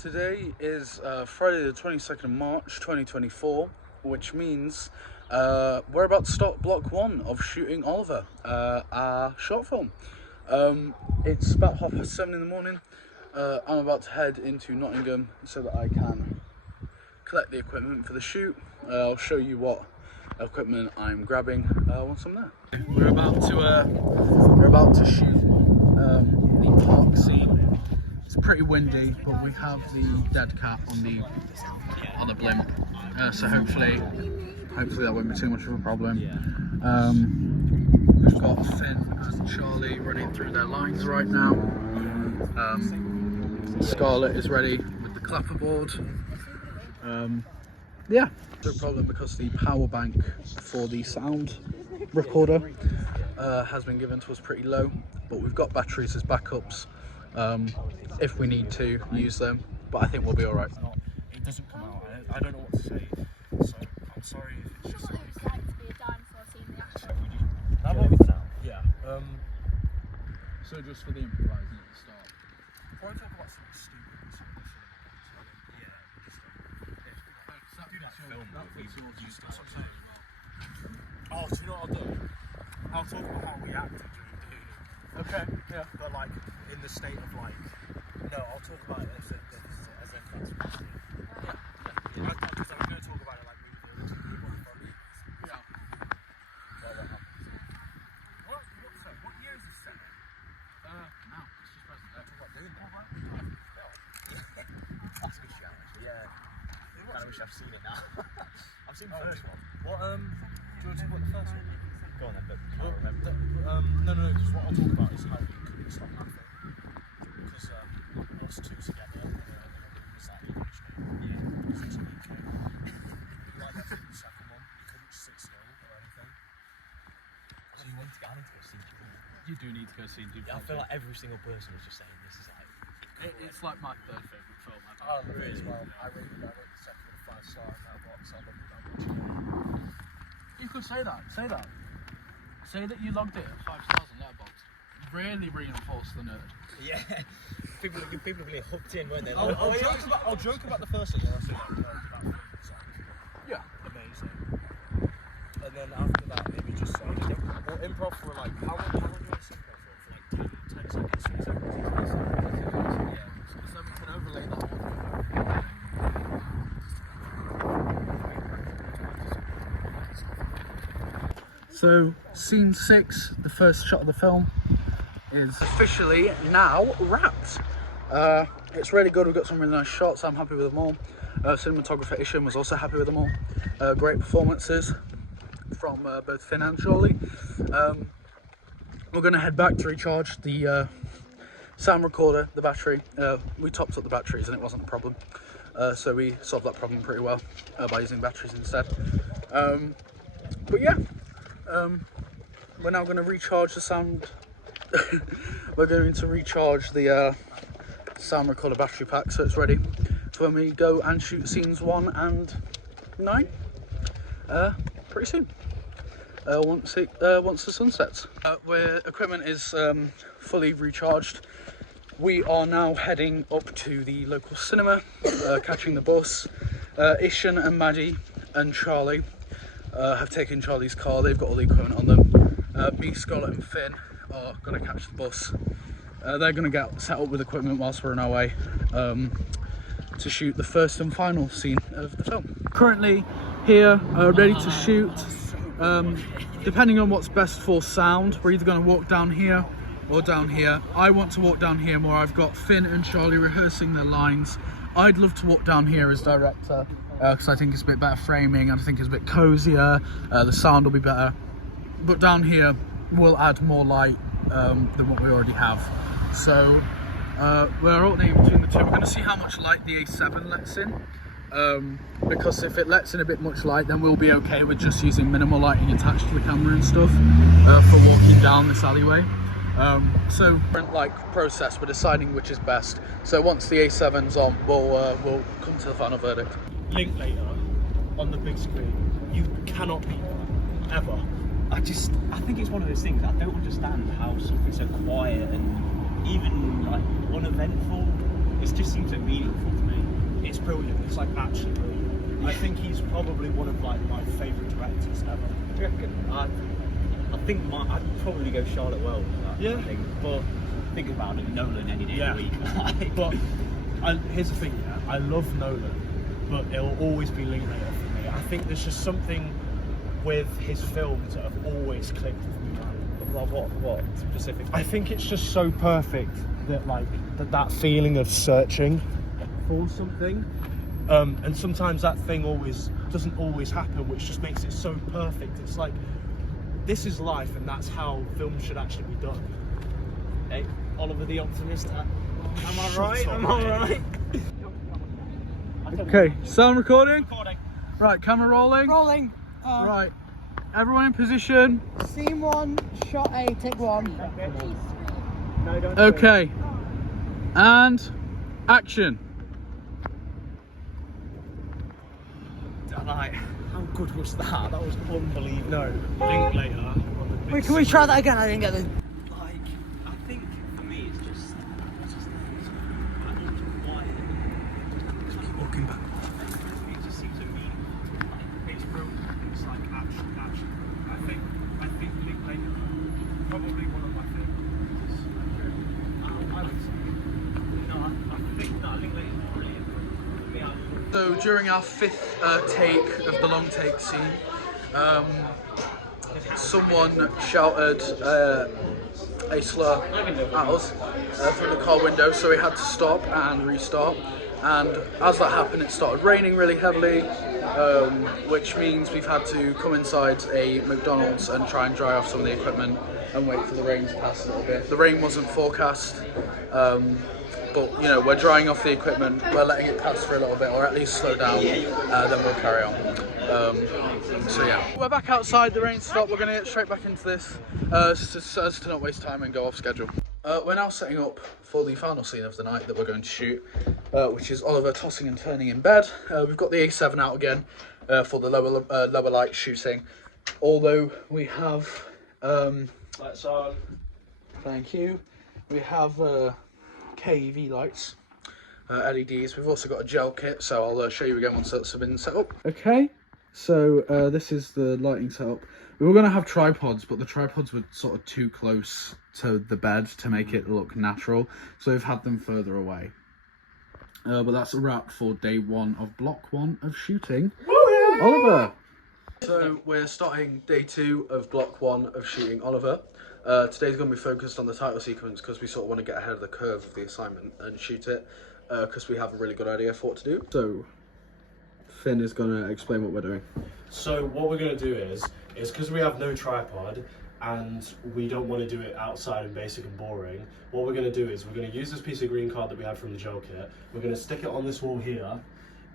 Today is Friday the 22nd of March 2024, which means we're about to start block one of shooting Oliver, our short film. It's about 7:30 in the morning. I'm about to head into Nottingham so that I can collect the equipment for the shoot. I'll show you what equipment I'm grabbing once I'm there. We're about to shoot the park scene. It's pretty windy, but we have the dead cat on the blimp, so hopefully that won't be too much of a problem. We've got Fynn and Charlie running through their lines right now. Scarlett is ready with the clapperboard. Yeah, no problem because the power bank for the sound recorder has been given to us pretty low, but we've got batteries as backups if we need to use them, but I think we'll be all right. It doesn't come out. I don't know what to say, so I'm sorry if it's just like it's like to be a dinosaur seeing the action. That might be sound. Yeah. So just for the improvising at the start. Before I talk about something stupid or something different, yeah, just do that film that we used. That's what I'm saying. Oh, do you know what I'll do? I'll talk about how we acted during doing it. Okay. Yeah. But like in the state of like, no, I'll talk about it as if that's what it's doing. Yeah. Because I'm going to talk about it like we did. Yeah. What year is this set? Now, it's just present. Talk about doing that. That's a good shout, actually. Yeah. I kind of wish I've seen it now. I've seen the first one. What? Do you want to talk about the first one? Go on then, but I can't remember. No. Because what I'll talk about is how we couldn't stop laughing. Because us two together, was that English name? Yeah. Because it's UK. Like that's in the second one. You couldn't sit still or anything. So you wanted to get into go see Duke. You do need to go see Duke. Yeah, I feel like every single person was just saying this is like. It's like my third favourite film. I love it as well. I rated the second and 5 star in that box. I love it that much. You could say that. Say that. Say that you logged it at 5 stars on Letterboxd. Really reinforce the nerd. Yeah. People are really hooked in, weren't they? Like, I'll joke about the first thing, and I'll say yeah, amazing. And then after that, maybe just like improv for like how long do you want to improv for? For like 10 seconds, 3 seconds. Yeah. So we can overlay that one. So, scene 6, the first shot of the film, is officially now wrapped. It's really good. We've got some really nice shots. I'm happy with them all. Cinematographer Isham was also happy with them all. Great performances from both Fynn and Charlie. We're going to head back to recharge the sound recorder, the battery. We topped up the batteries and it wasn't a problem. So we solved that problem pretty well by using batteries instead. But yeah. We're now going to recharge the sound. We're going to recharge the sound recorder battery pack so it's ready for when we go and shoot scenes 1 and 9 pretty soon. Once the sun sets. Where equipment is fully recharged, we are now heading up to the local cinema, catching the bus. Ishan and Maddie and Charlie have taken Charlie's car. They've got all the equipment on them. Me, Scarlett and Fynn are going to catch the bus. They're going to get set up with equipment whilst we're on our way to shoot the first and final scene of the film. Currently here, ready to shoot. Depending on what's best for sound, we're either going to walk down here or down here. I want to walk down here more. I've got Fynn and Charlie rehearsing their lines. I'd love to walk down here as director, because I think it's a bit better framing, and I think it's a bit cozier, the sound will be better. But down here we'll add more light than what we already have. So we're alternating between the two. We're going to see how much light the A7 lets in, because if it lets in a bit much light, then we'll be okay with just using minimal lighting attached to the camera and stuff for walking down this alleyway. So different process, we're deciding which is best. So once the A7's on, we'll come to the final verdict. Link later on the big screen. You cannot beat that ever. I think it's one of those things. I don't understand how something so quiet and even like uneventful, it just seems so meaningful to me. brilliant. It's like actually brilliant. I think he's probably one of like my favourite directors ever. Do you reckon? I think I'd probably go Charlotte Wells. Yeah. But think about it, Nolan any day of the week. But here's the thing, yeah, I love Nolan, but it'll always be Linklater for me. I think there's just something with his films that have always clicked with me, man. What specifically? I think it's just so perfect that like that feeling of searching for something, and sometimes that thing doesn't always happen, which just makes it so perfect. It's like, this is life, and that's how films should actually be done. Hey, Oliver the Optimist. Am I right? Shut up, Am I mate. right? Okay, sound recording? Right, camera rolling? Rolling. Right, everyone in position. Scene 1, shot A, take 1. No, don't. Okay, and action. Like, how good was that? That was unbelievable. No, Linklater. Wait, can we try that again? I didn't get the... Like, I think for me, it's just Keep walking back. it just seems so meaningful. It's brilliant. It's like action. I think Linklater probably one of my favourites. I would say. I think Linklater's brilliant. For me, So during our fifth take of the long take scene, someone shouted a slur at us from the car window, so we had to stop and restart. And as that happened, it started raining really heavily, which means we've had to come inside a McDonald's and try and dry off some of the equipment and wait for the rain to pass a little bit. The rain wasn't forecast, but you know, we're drying off the equipment, we're letting it pass for a little bit, or at least slow down, then we'll carry on. So yeah, we're back outside, the rain stopped, we're going to get straight back into this, so as to not waste time and go off schedule. We're now setting up for the final scene of the night that we're going to shoot, which is Oliver tossing and turning in bed. We've got the A7 out again for the lower light shooting, although we have, Lights on. thank you, we have KV lights, LEDs. We've also got a gel kit, so I'll show you again once that's been set up. Okay, so this is the lighting setup. We were going to have tripods, but the tripods were sort of too close to the bed to make it look natural, so we've had them further away. But that's a wrap for day 1 of block 1 of shooting. Oliver! So we're starting day 2 of block 1 of shooting Oliver. Today's going to be focused on the title sequence because we sort of want to get ahead of the curve of the assignment and shoot it because we have a really good idea for what to do. So Finn is going to explain what we're doing. So what we're going to do is because we have no tripod and we don't want to do it outside and basic and boring, what we're going to do is we're going to use this piece of green card that we had from the gel kit, we're going to stick it on this wall here,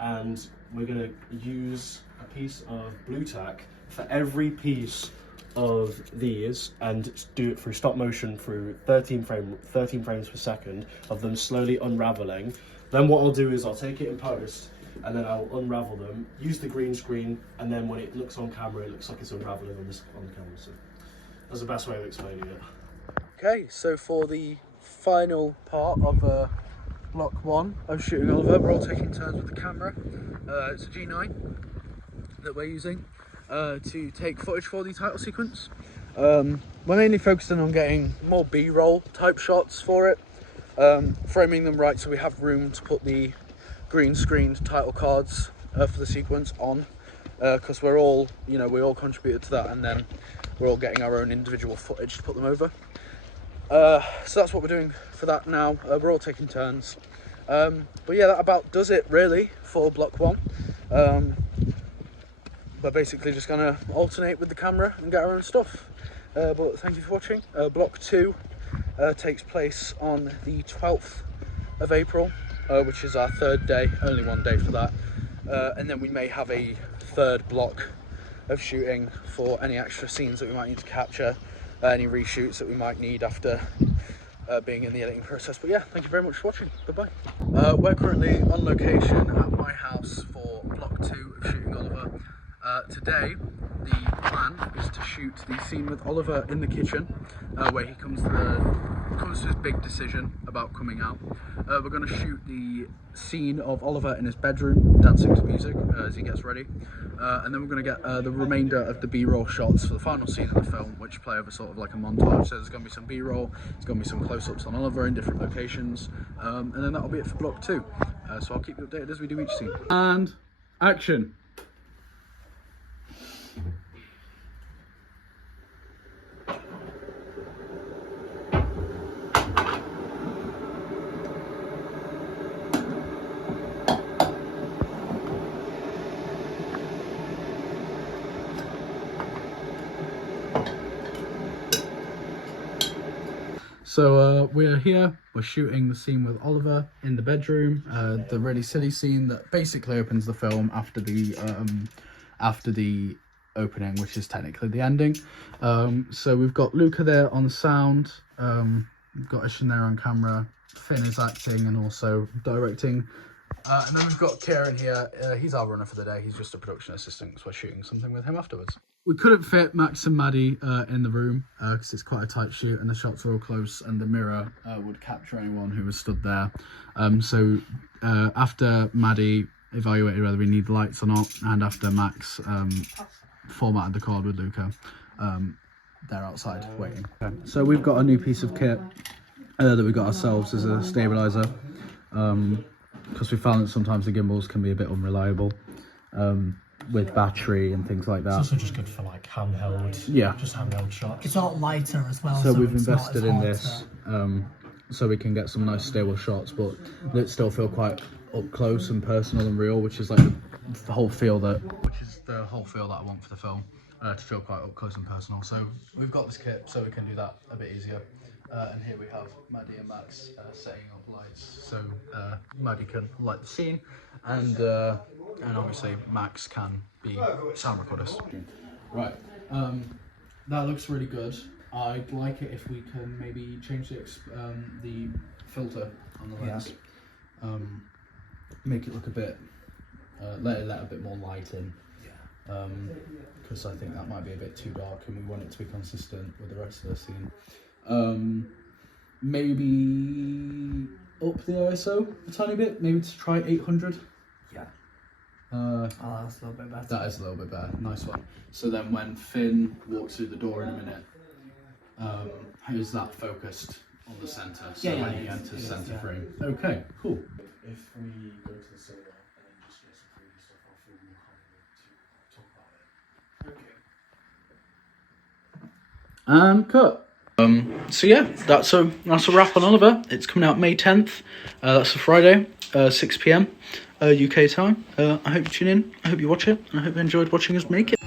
and we're going to use a piece of blue tack for every piece of these and do it through stop motion through 13 frames per second of them slowly unraveling. Then what I'll do is I'll take it in post and then I'll unravel them, use the green screen, and then when it looks on camera, it looks like it's unraveling on the camera. So that's the best way of explaining it. Okay, so for the final part of block 1 of shooting Oliver, we're all taking turns with the camera. It's a G9 that we're using to take footage for the title sequence. We're mainly focusing on getting more B-roll type shots for it, framing them right so we have room to put the green screened title cards for the sequence on, because we're all, you know, we all contributed to that, and then we're all getting our own individual footage to put them over. So that's what we're doing for that now. We're all taking turns, but yeah, that about does it really for block 1. We're basically just going to alternate with the camera and get our own stuff. But thank you for watching. Block 2 takes place on the 12th of April, which is our 3rd day, only one day for that. And then we may have a 3rd block of shooting for any extra scenes that we might need to capture, any reshoots that we might need after being in the editing process. But yeah, thank you very much for watching. Bye-bye. We're currently on location at my house for block 2 of shooting Oliver. Today, the plan is to shoot the scene with Oliver in the kitchen, where he comes to his big decision about coming out. We're going to shoot the scene of Oliver in his bedroom dancing to music as he gets ready, and then we're going to get the remainder of the B-roll shots for the final scene of the film, which play over sort of like a montage. So there's going to be some B-roll, there's going to be some close-ups on Oliver in different locations, and then that'll be it for block 2. So I'll keep you updated as we do each scene. And action. So we're here, we're shooting the scene with Oliver in the bedroom, the really silly scene that basically opens the film after the opening, which is technically the ending. So we've got Luca there on sound, we've got Ishan there on camera, Fynn is acting and also directing, and then we've got Kieran here. He's our runner for the day, he's just a production assistant, so we're shooting something with him afterwards. We couldn't fit Max and Maddie in the room because it's quite a tight shoot and the shots are all close and the mirror would capture anyone who was stood there. So after Maddie evaluated whether we need lights or not, and after Max formatted the cord with Luca, they're outside waiting. Okay. So we've got a new piece of kit that we got ourselves as a stabiliser, because we found that sometimes the gimbals can be a bit unreliable. With battery and things like that. It's also just good for like handheld, just handheld shots. It's a lot lighter as well. So we've invested in this so we can get some nice stable shots, but that still feel quite up close and personal and real, which is like the whole feel that I want for the film, to feel quite up close and personal. So we've got this kit so we can do that a bit easier. And here we have Maddie and Max setting up lights, so Maddie can light the scene, and obviously Max can be sound recorders. Right, that looks really good. I'd like it if we can maybe change the filter on the lens, make it look a bit, let a bit more light in, because I think that might be a bit too dark, and we want it to be consistent with the rest of the scene. Maybe up the ISO a tiny bit, maybe to try 800. Oh, that's a little bit better. That is a little bit better, nice one. So then when Fynn walks through the door in a minute, is that focused on the centre, so when he enters centre frame. Okay, cool. If we go to the silver and then just get some previous stuff, I'll feel more confident to talk about it. Okay. And cut. So yeah, that's a wrap on Oliver. It's coming out May 10th. That's a Friday, 6 PM UK time. I hope you tune in. I hope you watch it. I hope you enjoyed watching us make it.